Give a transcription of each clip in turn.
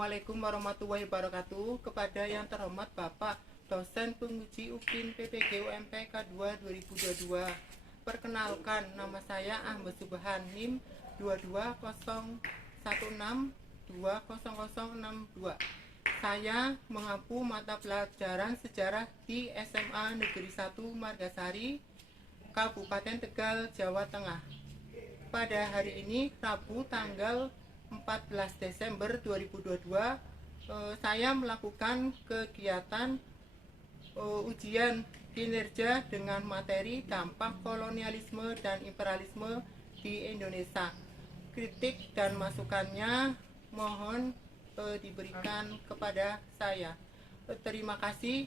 Assalamualaikum warahmatullahi wabarakatuh. Kepada yang terhormat Bapak Dosen Penguji UPIN PPG UMPK 2 2022. Perkenalkan, nama saya Ahmad Subhan, NIM 221620062. Saya mengampu mata pelajaran sejarah di SMA Negeri 1 Margasari, Kabupaten Tegal, Jawa Tengah. Pada hari ini, Rabu tanggal 14 Desember 2022, saya melakukan kegiatan ujian kinerja dengan materi dampak kolonialisme dan imperialisme di Indonesia. Kritik dan masukannya mohon diberikan kepada saya. Terima kasih.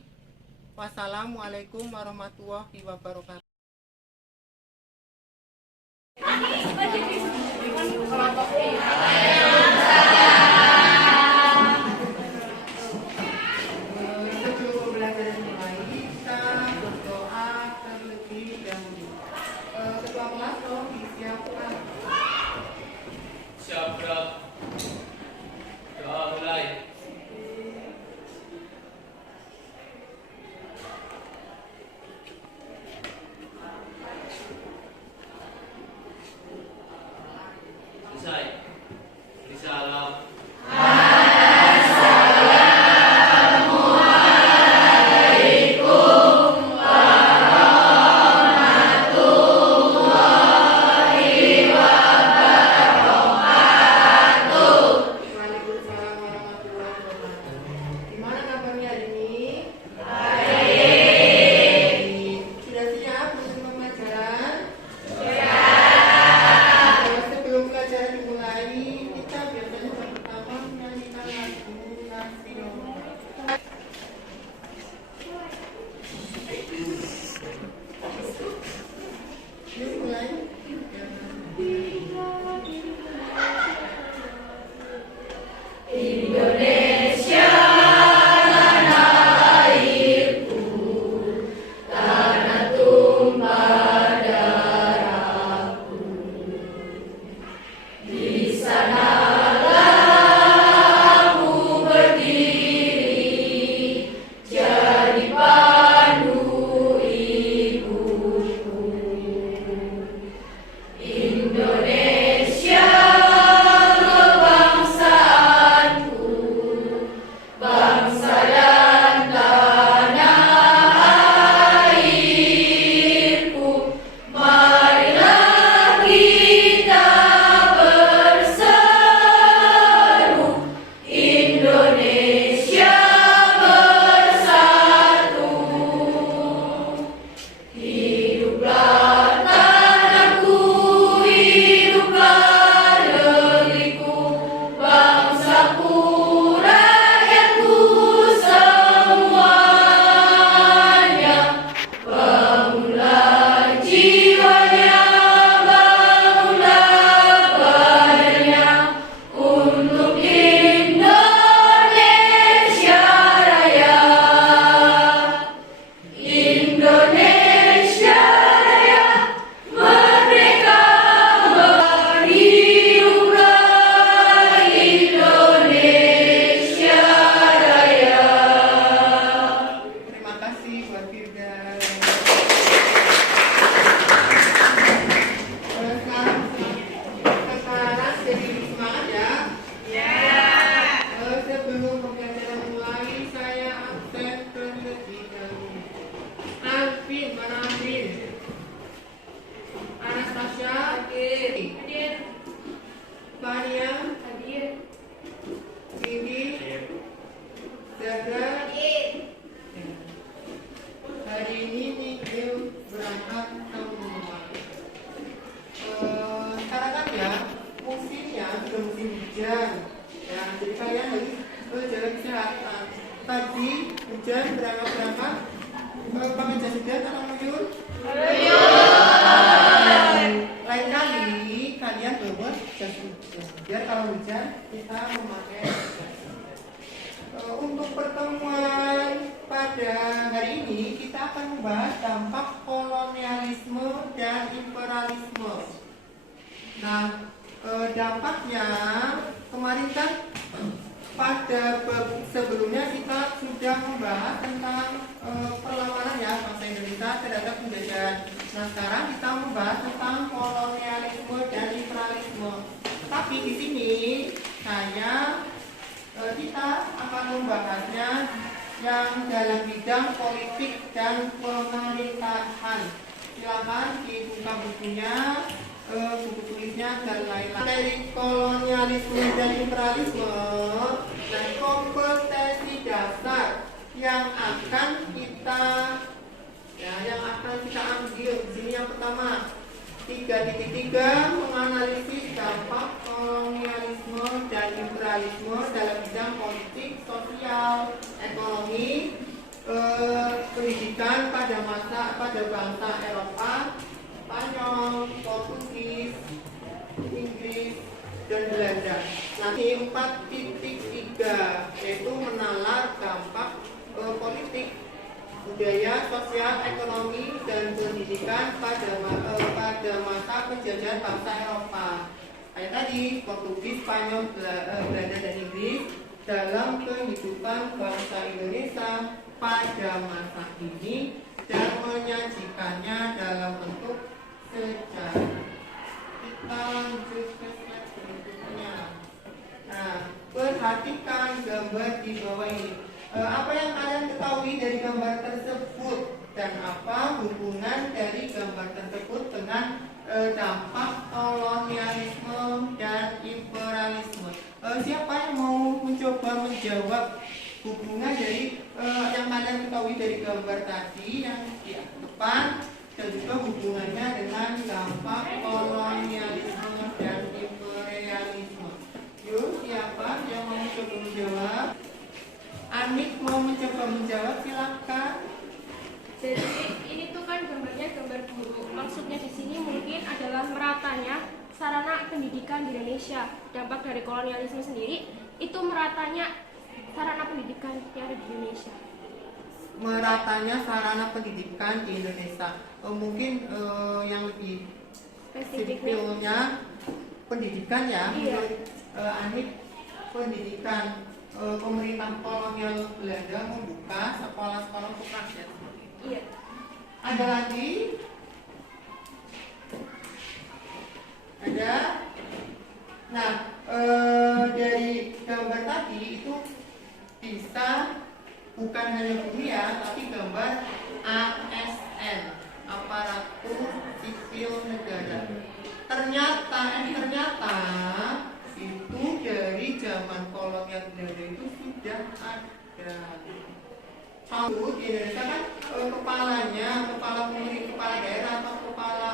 Wassalamualaikum warahmatullahi wabarakatuh. Hari ini Nigel berangkat ke rumah. Sekarang kan ya musimnya sudah musim hujan, ya, jadi kalian harus jaga kesehatan. Tadi hujan berangkat pakai jas hujan atau nguyur? Lain kali kalian bawa jas hujan, biar kalau hujan kita memakai jas. Untuk pertemuan pada hari ini kita akan membahas dampak kolonialisme dan imperialisme. Nah, dampaknya kemarin kan pada bab sebelumnya kita sudah membahas tentang perlawanan ya bangsa Indonesia terhadap penjajahan. Nah sekarang kita membahas tentang kolonialisme dan imperialisme. Tapi di sini kita akan membahasnya yang dalam bidang politik dan pemerintahan. Silakan dibuka bukunya, buku tulisnya dan lain-lain. Dari kolonialisme dan imperialisme dan kompetensi dasar yang akan kita ambil di sini yang pertama 3.3 menganalisis dampak kolonialisme dan imperialisme dalam bidang politik, sosial, ekonomi, pendidikan pada bangsa Eropa, Spanyol, Portugis, Inggris, dan Belanda. Nanti 4.3 yaitu menalar dampak politik, budaya, sosial, ekonomi, dan pendidikan pada masa penjajahan bangsa Eropa. Kayak tadi, Portugis, Spanyol, Belanda, dan Inggris dalam kehidupan bangsa Indonesia pada masa ini dan menyajikannya dalam bentuk sejarah. Kita lanjut ke slide berikutnya. Nah, perhatikan gambar di bawah ini. Apa yang kalian ketahui dari gambar tersebut dan apa hubungan dari gambar tersebut dengan dampak kolonialisme dan imperialisme? Siapa yang mau mencoba menjawab hubungan dari yang kalian ketahui dari gambar tadi yang di depan dan juga hubungannya dengan dampak kolonialisme dan imperialisme? Yuk, siapa yang mau mencoba menjawab? Anik mau mencoba menjawab, silakan. Jadi ini tuh kan gambarnya gambar guru. Maksudnya di sini mungkin adalah meratanya sarana pendidikan di Indonesia. Dampak dari kolonialisme sendiri itu meratanya sarana pendidikan yang ada di Indonesia. Meratanya sarana pendidikan di Indonesia. Mungkin yang lebih spesifiknya pendidikan ya. Iya. Anik pendidikan. Pemerintah kolonial Belanda membuka sekolah-sekolah untuk rakyat. Iya. Ada lagi? Ada? Nah, dari gambar tadi itu bisa bukan hanya bumi ya, tapi gambar ASN, aparatur sipil negara. Ternyata itu dari zaman kolonial Belanda itu sudah ada. Tahu di Indonesia kan kepala daerah atau kepala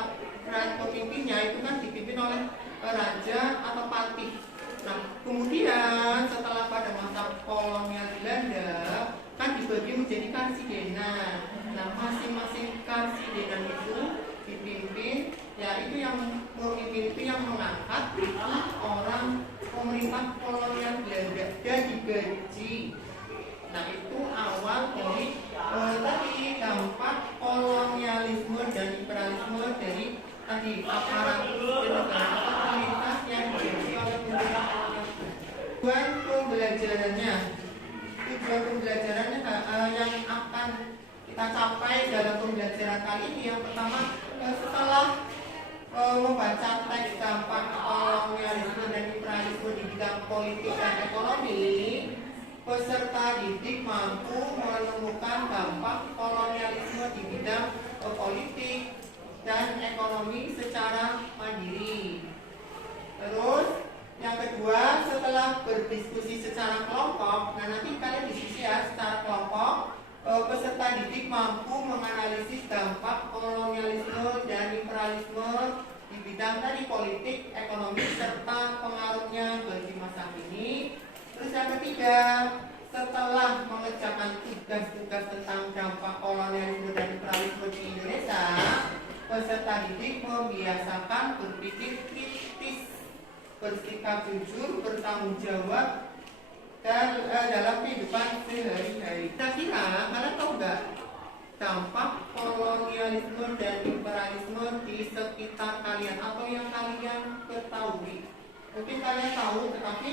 pemimpinnya itu kan dipimpin oleh raja atau patih. Nah, kemudian setelah pada masa kolonial Belanda kan dibagi menjadi karsidenan. Nah, masing-masing karsidenan itu dipimpin, ya itu yang memimpin itu yang mengangkat itu orang pemerintah kolonial Belanda dan digaji. Nah itu awal dari tadi dampak kolonialisme dan imperialisme dari tadi aparatur negara atau pemerintah yang digaji oleh pemerintah kolonial. Tujuan pembelajarannya yang akan kita capai dalam pembelajaran kali ini yang pertama setelah membaca teks dampak kolonialisme dan imperialisme di bidang politik dan ekonomi, peserta didik mampu menemukan dampak kolonialisme di bidang politik dan ekonomi secara mandiri. Terus yang kedua, setelah berdiskusi secara kelompok, nah nanti kalian diskusi ya secara kelompok, peserta didik mampu menganalisis dampak kolonialisme dan imperialisme di bidang tadi politik, ekonomi, serta pengaruhnya bagi masa kini. Terus yang ketiga, setelah mengerjakan tugas-tugas tentang dampak kolonialisme dan imperialisme di Indonesia, peserta didik membiasakan berpikir kritis, bersikap jujur, bertanggung jawab dan dalam kehidupan sehari-hari. Kira-kira kalian tahu nggak dampak kolonialisme dan imperialisme di sekitar kalian atau yang kalian ketahui? Mungkin kalian tahu, tetapi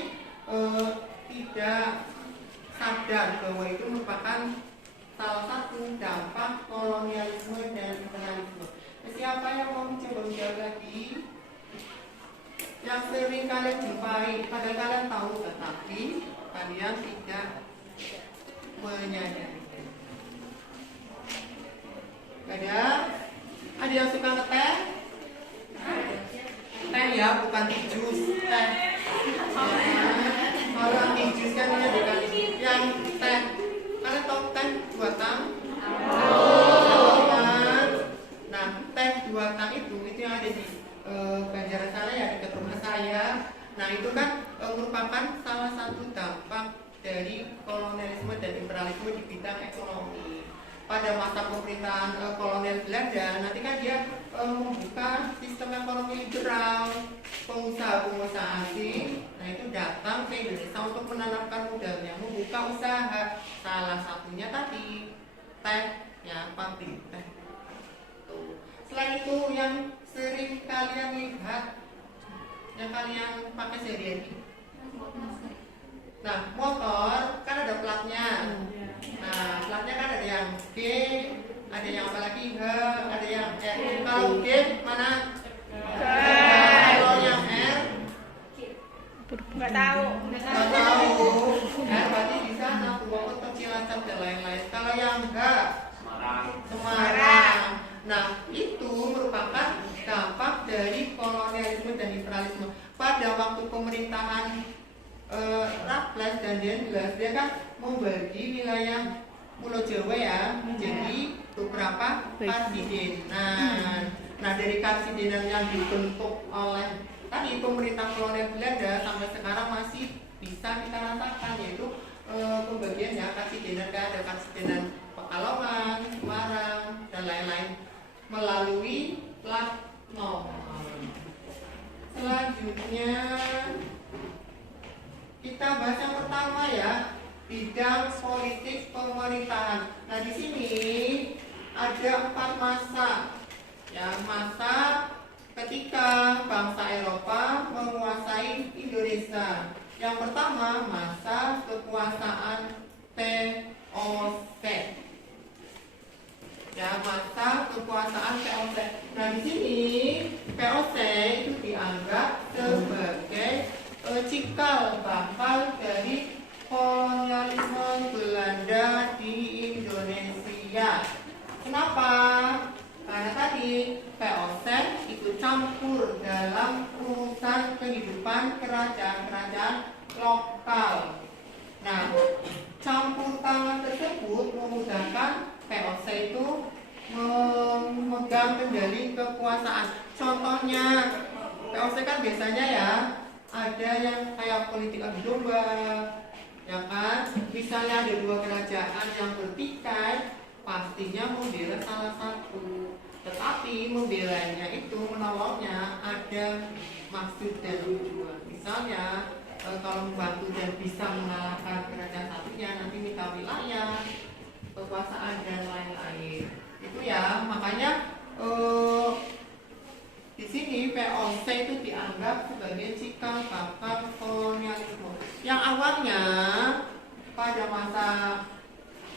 tidak sadar bahwa itu merupakan salah satu dampak kolonialisme dan imperialisme. Siapa yang mau mencoba menjawab lagi? Yang sering kalian jumpai, padahal kalian tahu tetapi kalian tidak menyadari. Ada yang suka ngeteh? Teh ya, bukan jus teh. Kalau jus kan ini bukan yang teh. Kalian tahu teh buatan? Nah, teh buatan itu yang ada di Banjaran sana ya, dekat rumah saya. Nah, itu kan merupakan salah satu dampak dari kolonialisme dan imperialisme di bidang ekonomi. Pada masa pemerintahan kolonial Belanda, nanti kan dia membuka sistem ekonomi liberal, pengusaha-pengusaha asing. Nah, itu datang ke Indonesia untuk menanamkan modalnya, membuka usaha. Salah satunya tadi teh, ya, pabrik teh. Selain itu yang sering kalian lihat, yang kalian pakai sehari-hari. Nah, motor kan ada platnya. Nah, platnya kan ada yang G, ada yang apa lagi H, ada yang R. Kalau G mana? Kalau yang R? Nggak tahu. Nggak tahu. R berarti di sana Purwokerto, Cilacap dan lain-lain. Kalau yang H? Semarang. Nah, itu merupakan dampak dari kolonialisme dan imperialisme. Pada waktu pemerintahan Raffles dan Dendels, dia kan membagi wilayah Pulau Jawa ya menjadi beberapa karsiden. Nah, dari karsidenan yang dibentuk oleh tadi pemerintah kolonial Belanda sampai sekarang masih bisa kita rasakan, yaitu pembagian ya karsidenan, ada karsidenan Pekalongan, Semarang dan lain-lain melalui plat nomor. Selanjutnya kita bahas yang pertama ya, bidang politik pemerintahan. Nah, di sini ada 4 masa. Ya, masa ketika bangsa Eropa menguasai Indonesia. Yang pertama, masa kekuasaan VOC. Ya, masa kekuasaan VOC. Nah, di sini VOC itu dianggap sebagai cikal bakal dari kolonialisme Belanda di Indonesia. Kenapa? Karena tadi VOC ikut campur dalam urusan kehidupan kerajaan-kerajaan lokal. Nah, campur tangan tersebut memudahkan VOC itu memegang kendali kekuasaan. Contohnya, VOC kan biasanya ya ada yang kayak politik adu domba, ya kan? Misalnya ada 2 kerajaan yang bertikai, pastinya membela salah satu. Tetapi membelanya itu, menolongnya ada maksud dan tujuan. Misalnya kalau membantu dan bisa mengalahkan kerajaan satunya, nanti minta wilayah, kekuasaan dan lain-lain. Itu ya, makanya di sini VOC itu dianggap sebagai cikal bakal kolonialisme. Yang awalnya pada masa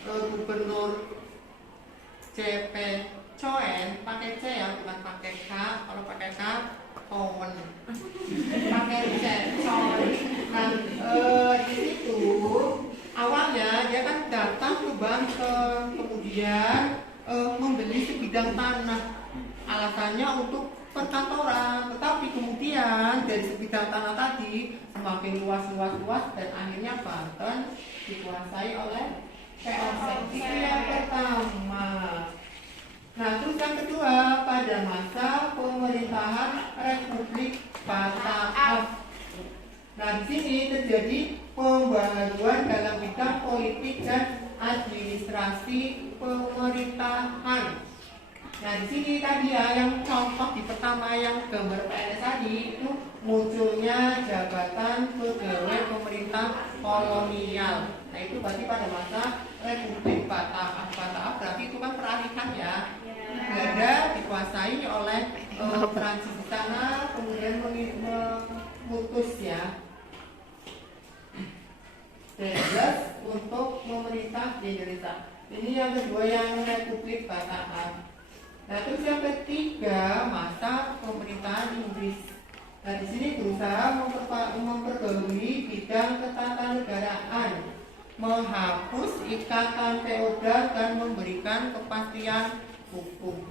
Gubernur C.P. Coen, pakai C ya, bukan pakai K. Kalau pakai K, Coen. Pakai C, Coen. Nah, di situ awalnya dia kan datang ke Banten, kemudian membeli sebidang tanah. Alasannya untuk perkantoran, tetapi kemudian dari sebidang tanah tadi semakin luas dan akhirnya Banten dikuasai oleh VOC. Itu yang pertama. Nah, terus yang kedua, pada masa pemerintahan Republik Batak. Nah, di sini terjadi pembaharuan dalam bidang politik dan administrasi pemerintahan. Nah, di sini tadi ya, yang contoh di pertama yang gambar PNS tadi itu munculnya jabatan pegawai pemerintah kolonial. Nah, itu berarti pada masa Republik Batak berarti itu kan peralihan ya. Belanda dikuasai oleh Prancis di sana, kemudian memutus ya. yang kedua yang Republik Bataan. Nah, terus yang ketiga masa pemerintahan Inggris. Nah, di sini berusaha memperbarui bidang ketatanegaraan, menghapus ikatan feodal dan memberikan kepastian hukum.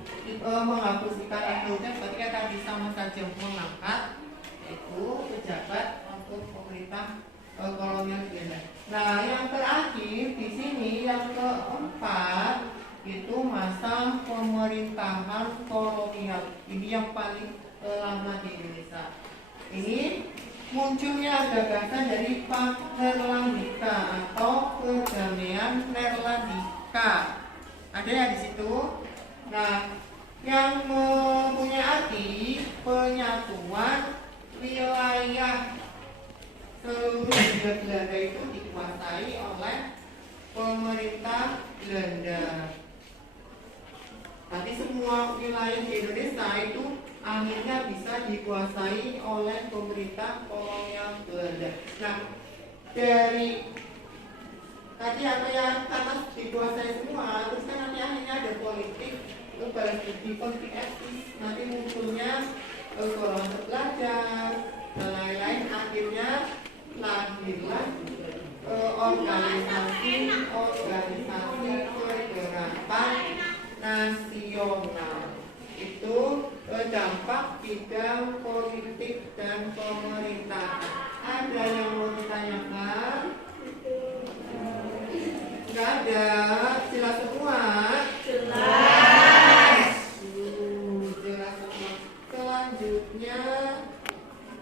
Menghapus ikatan feodal berarti tadi sama saja mengangkat itu pejabat untuk pemerintah kolonial Belanda. Nah, yang terakhir di sini yang keempat itu masa pemerintahan kolonial. Ini yang paling lama di Indonesia. Ini munculnya gagasan dari Panherlandika atau perdamaian Nerlandika. Ada ya di situ. Nah, yang mempunyai arti penyatuan wilayah seluruh Hindia Belanda itu dikuasai oleh pemerintah Belanda. Nanti semua wilayah di Indonesia itu akhirnya bisa dikuasai oleh pemerintah kolonial Belanda. Nah, dari tadi apa yang atas dikuasai semua, terus kan nanti akhirnya ada politik, balas bukti politik etis, nanti munculnya golongan terpelajar dan lain-lain. Akhirnya lahirlah organisasi pergerakan nasional. Itu dampak bidang politik dan pemerintahan. Ada yang mau ditanyakan? Enggak ada. Jelas semua? Jelas. Jelas semua. Selanjutnya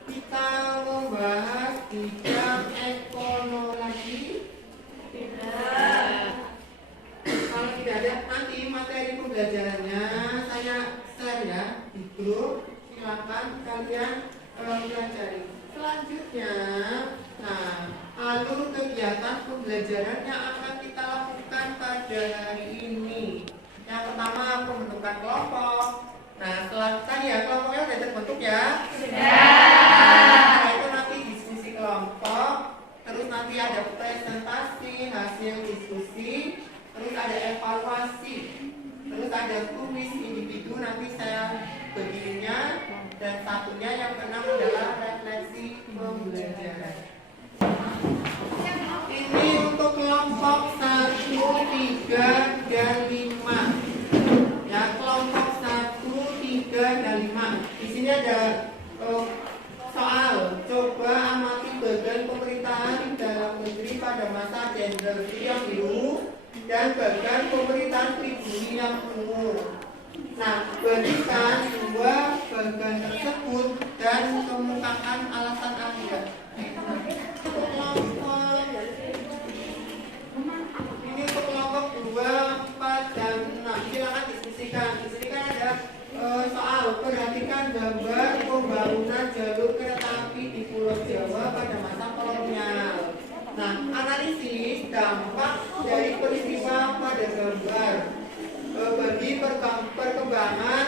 kita membahas bidang ekonomi. Tidak. Kalau tidak ada nanti materi pembelajarannya saya share ya di grup. Silakan kalian pelajari. Selanjutnya, nah, alur kegiatan pembelajaran yang akan kita lakukan pada hari ini. Yang pertama pembentukan kelompok. Nah, setelah tadi ya kelompoknya sudah terbentuk ya. Sudah. Nah, itu nanti diskusi kelompok. Terus nanti ada presentasi hasil diskusi. Terus ada evaluasi. Terus ada kuis individu. Nanti saya bagiannya. Dan satunya yang keenam adalah refleksi pembelajaran. Ini untuk kelompok 1, 3, dan 5. Ya, kelompok 1, 3, dan 5. Di sini ada soal. Coba amati bagian pemerintahan dalam negeri pada masa Jenderal yang biru dan bagian pemerintahan pribumi yang ungu. Nah, bandingkan dua bagian tersebut dan kemukakan alasan Anda. Untuk kelompok ini untuk kelompok 2, 4, dan 6. Silakan diskusikan. Di sini kan ada soal. Perhatikan gambar pembangunan jalur kereta api di Pulau Jawa pada masa kolonial. Nah, analisis dampak dari peristiwa pada gambar bagi perkembangan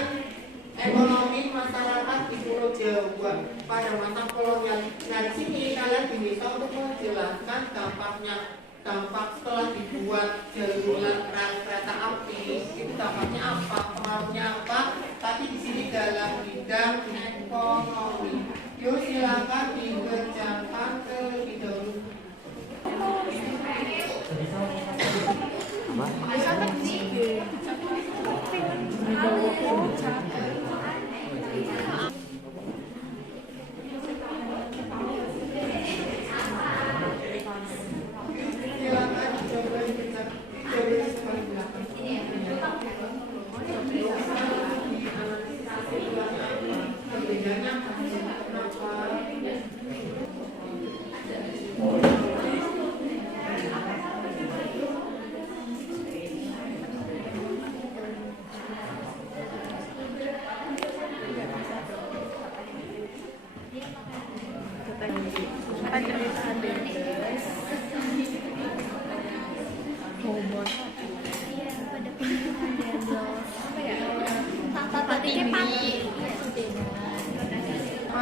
ekonomi masyarakat di Pulau Jawa pada masa kolonial. Nah, di sini kalian diminta untuk menjelaskan dampaknya. Dampak setelah dibuat jaluran rel kereta api itu dampaknya apa, pengaruhnya apa? Tapi di sini dalam bidang ekonomi. Yuk silakan dikerjakan terlebih dahulu.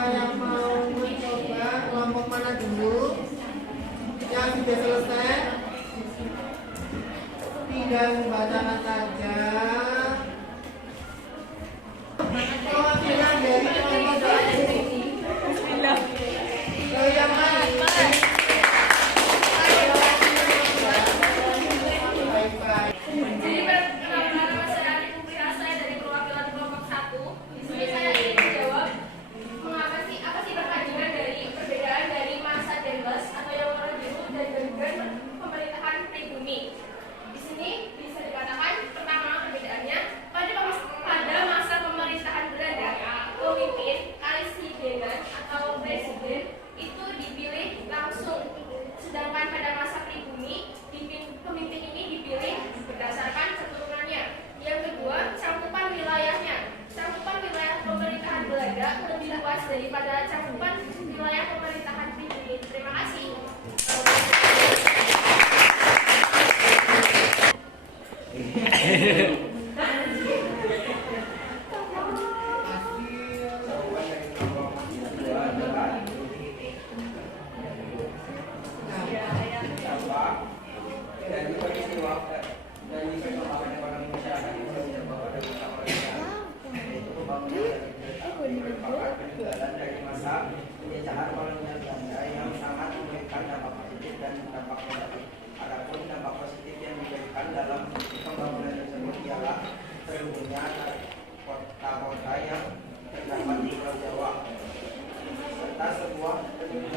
Yang mau mencoba kelompok mana dulu? Yang sudah selesai tidak membaca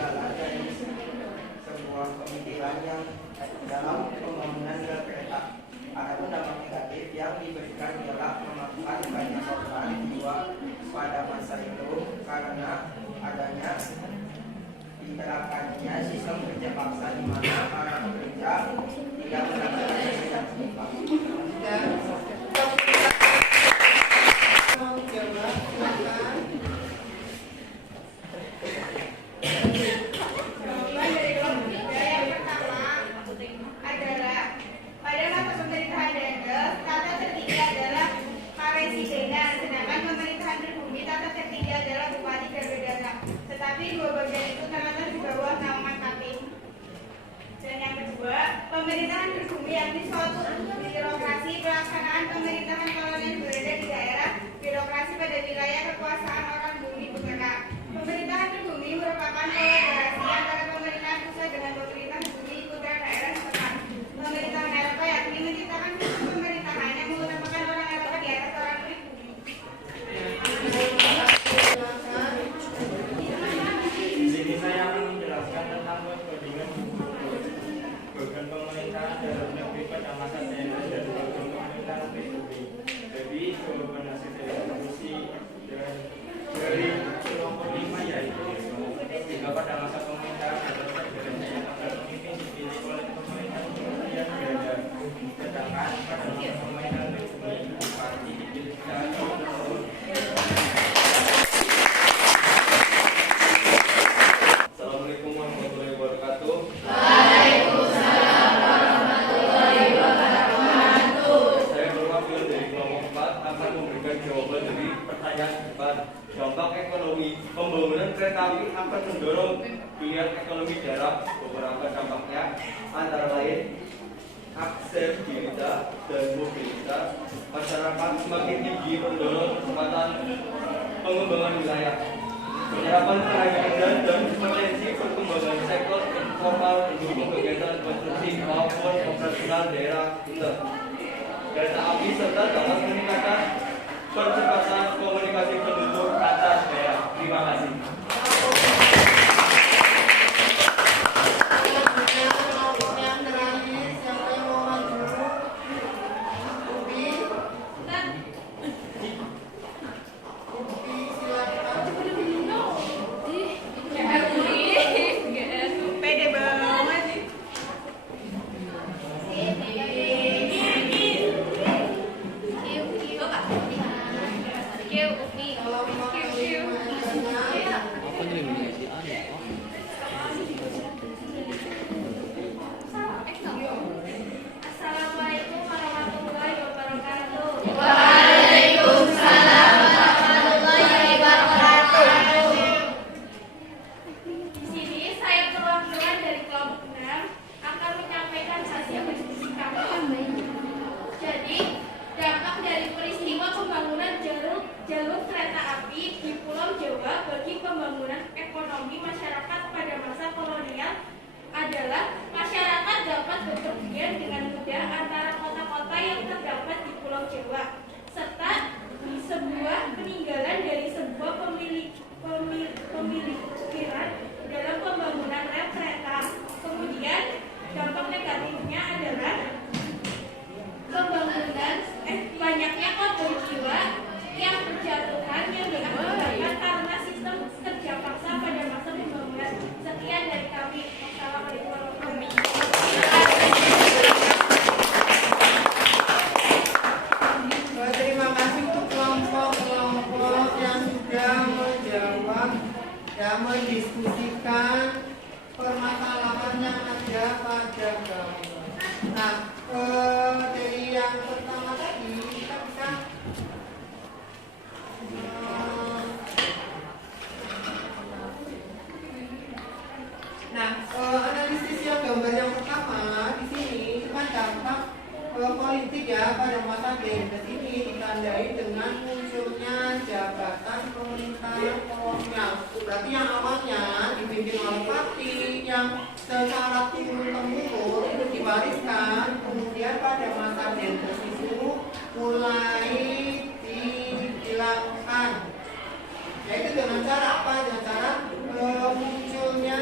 adalah dari sebuah pemikiran yang dalam pembangunan rel kereta. Adapun dampak negatif yang diberikan ialah memakan banyak korban jiwa pada masa itu karena adanya diterapkannya sistem kerja paksa di mana para pekerja tidak mendapatkan fasilitas upah. Dan mau jawab, silakan. Jawaban dari kelompok tiga yang pertama adalah pada masa pemerintahan Daendel, tata tertinggi adalah Karesidenan, sedangkan pemerintahan pribumi tata tertinggi adalah Bupati Gagah. Tetapi dua bagian itu terletak di bawah naungan Kapim. Dan yang kedua, pemerintahan pribumi yakni suatu birokrasi pelaksanaan pemerintahan kolonial berada di daerah, birokrasi pada wilayah kekuasaan orang bumi bergerak. Pemerintahan pribumi merupakan kolaborasi antara pemerintahan pusat dengan pemerintahan bumi putra daerah setempat. Pemerintahan Eropa yakni menciptakan sistem pemerintahan yang mengutamakan orang Eropa di atas orang pribumi. Silakan. Di sini saya akan menjelaskan tentang perbandingan program pemerintahan dalam negeri pada masa Daendel dan program pemerintahan pribumi. Jadi jawaban hasil dari diskusi dan dari kelompok 5 yaitu jika pada masa pemerintahan adalah sebenarnya agar pemimpin dipilih oleh pemerintahan yang berbeda. Sedangkan pada masa pemerintahan pribumi bupati dipilih secara terus. Assalamualaikum warahmatullahi wabarakatuh. Saya perwakilan dari kelompok 4 akan memberikan jawaban dari pertanyaan depan. Dampak ekonomi pembangunan kereta api akan mendorong geliat ekonomi daerah. Beberapa dampaknya antara lain aksesibilitas dan mobilitas masyarakat semakin tinggi, mendorong kecepatan pengembangan wilayah, penyerapan tenaga kerja dan potensi perkembangan sektor informal mendukung kegiatan konstruksi maupun operasional daerah kita. Kereta api serta dapat meningkatkan percepatan komunikasi penduduk antar daerah. Terima kasih. Kelompok yang terakhir, siapa yang mau maju? Ubi, silakan. Pede banget. Kelompok kelima adalah Assalamualaikum warahmatullahi wabarakatuh. Di sini saya perwakilan dari kelompok 6 akan menyampaikan hasil diskusi kami. Jadi, dampak dari peristiwa pembangunan jalur kereta api di Pulau Jawa bagi pembangunan ekonomi masyarakat pada masa kolonial adalah masyarakat dapat bepergian dengan mudah antara kota-kota yang terdapat di Pulau Jawa, serta sebuah peninggalan dari sebuah pemikiran dalam pembangunan rel kereta. Kemudian dampak negatifnya adalah banyaknya korban jiwa yang berjatuhan yang diakibatkan karena sistem kerja paksa pada masa pembangunan. Sekian dari kami. Wassalamualaikum warahmatullahi wabarakatuh. terima kasih untuk kelompok-kelompok yang sudah menjawab dan mendiskusikan permasalahan yang ada pada kami. Nah, dari yang pertama tadi kita bisa analisis yang gambar yang pertama di sini kan dampak politik ya pada masa Daendel ini ditandai dengan munculnya jabatan pemerintahan kolonial. Berarti yang awalnya dipimpin oleh parti yang secara turun-temurun itu diwariskan, kemudian pada masa Daendel itu mulai dihilangkan. Yaitu dengan cara apa? Dengan cara munculnya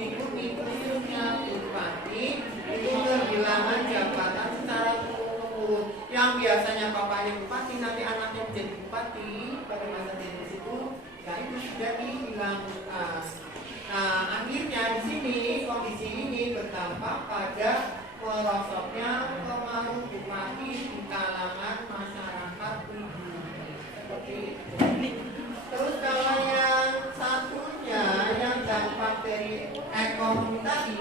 diikuti-ikuti bupati itu kehilangan jabatan secara turun. Yang biasanya bapaknya bupati nanti anaknya menjadi bupati pada masa tendensi itu, ya itu sudah dihilangkan. Nah, akhirnya di sini kondisi ini berdampak pada merosotnya pengaruh bupati di kalangan masyarakat pribumi. Seperti itu. Terus kalau yang satunya yang dampak dari ekonomi tadi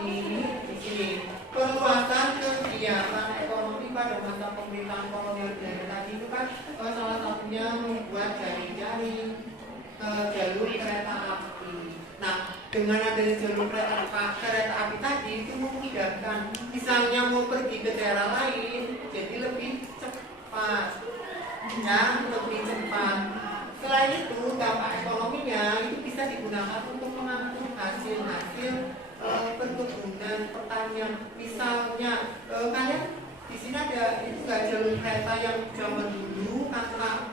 di sini perluasan kegiatan ekonomi pada masa pemerintahan kolonial Belanda tadi itu kan salah satunya membuat jaring-jaring jalur kereta api. Nah, dengan adanya jalur kereta api tadi itu memudahkan, misalnya mau pergi ke daerah lain jadi lebih cepat, ya lebih cepat. Selain itu, dampak ekonominya itu bisa digunakan untuk mengangkut hasil-hasil perkebunan pertanian. Misalnya, kalian di sini ada itu nggak jalur kereta yang zaman dulu karena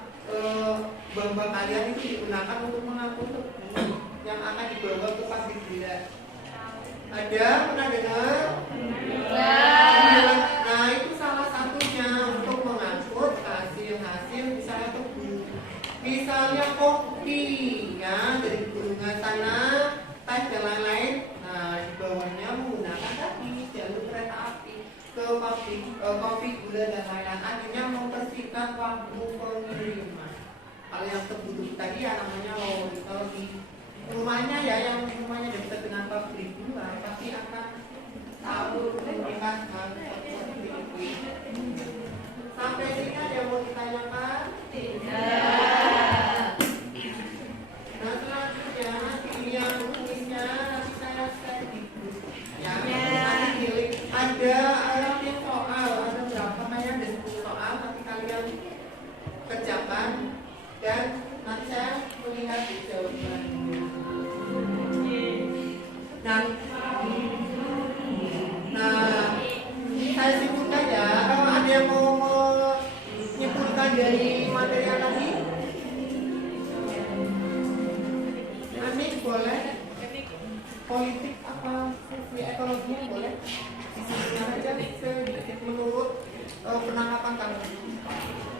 bamba kalian itu digunakan untuk mengangkut tebu yang akan dibawa ke pabrik gula. Ada pernah dengar? Nah, itu salah satunya untuk mengangkut hasil-hasil misalnya tebu. Misalnya kopi, ya dari gunungan sana, teh dan lain-lain. Nah, di bawahnya menggunakan tadi jalur kereta api ke pabrik kopi, gula dan lain-lain. Akhirnya mempersingkat waktu pengiriman. Kalau yang tebu tadi ya namanya lori. Kalau di rumahnya ya yang rumahnya dekat dengan pabrik gula, pasti akan tahu mereka seperti itu. Sampai sini ada yang mau ditanyakan? Tidak. Nah, selanjutnya pilihan tulisnya nanti saya share di grup. Ya, nanti pilih. Ada yang soal, ada berapa kayaknya ada 10 soal, nanti kalian kerjakan dan nanti saya melihat di jawaban. Nah, saya simpulkan ya. Kalau ada yang mau menyimpulkan dari materi yang tadi, Anik boleh. Politik apa ekologi boleh. Disimpulkan aja sedikit menurut penangkapan kamu.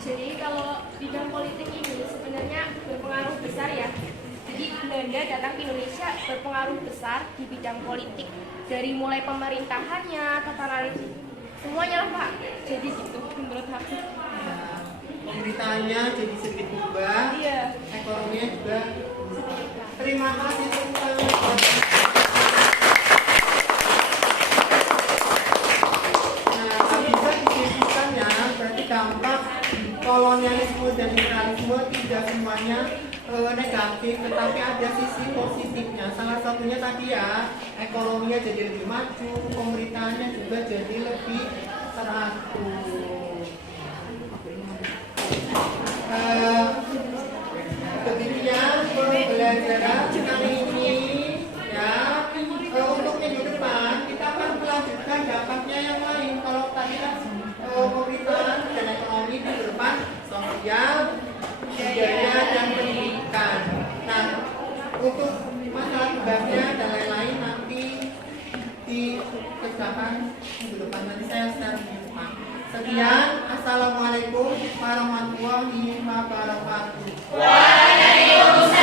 Jadi kalau bidang politik ini sebenarnya berpengaruh besar ya. Jadi Belanda datang ke Indonesia berpengaruh besar di bidang politik. Dari mulai pemerintahannya, tata laksana, semuanya lah Pak. Jadi gitu menurut aku. Nah, pemerintahannya jadi sedikit berubah. Iya. Ekonominya juga. Terima kasih teman-teman. Nah, kalau bisa disimpulkan ya, berarti dampak kolonialisme dan imperialisme tidak semuanya negatif, tetapi ada sisi positifnya. Salah satunya tadi ya, ekonominya jadi lebih maju, pemerintahannya juga jadi lebih teratur. Demikian pembelajaran kali ini ya. Untuk minggu depan kita akan melanjutkan dampaknya yang lain. Kalau tadi kan pemerintahan dan ekonomi, di depan sosial, budaya dan pendidikan. Nah, untuk masalah tugasnya dan lain-lain nanti dikerjakan minggu depan. Nanti saya share minggu depan. Sekian, assalamualaikum warahmatullahi wabarakatuh. Waalaikumsalam.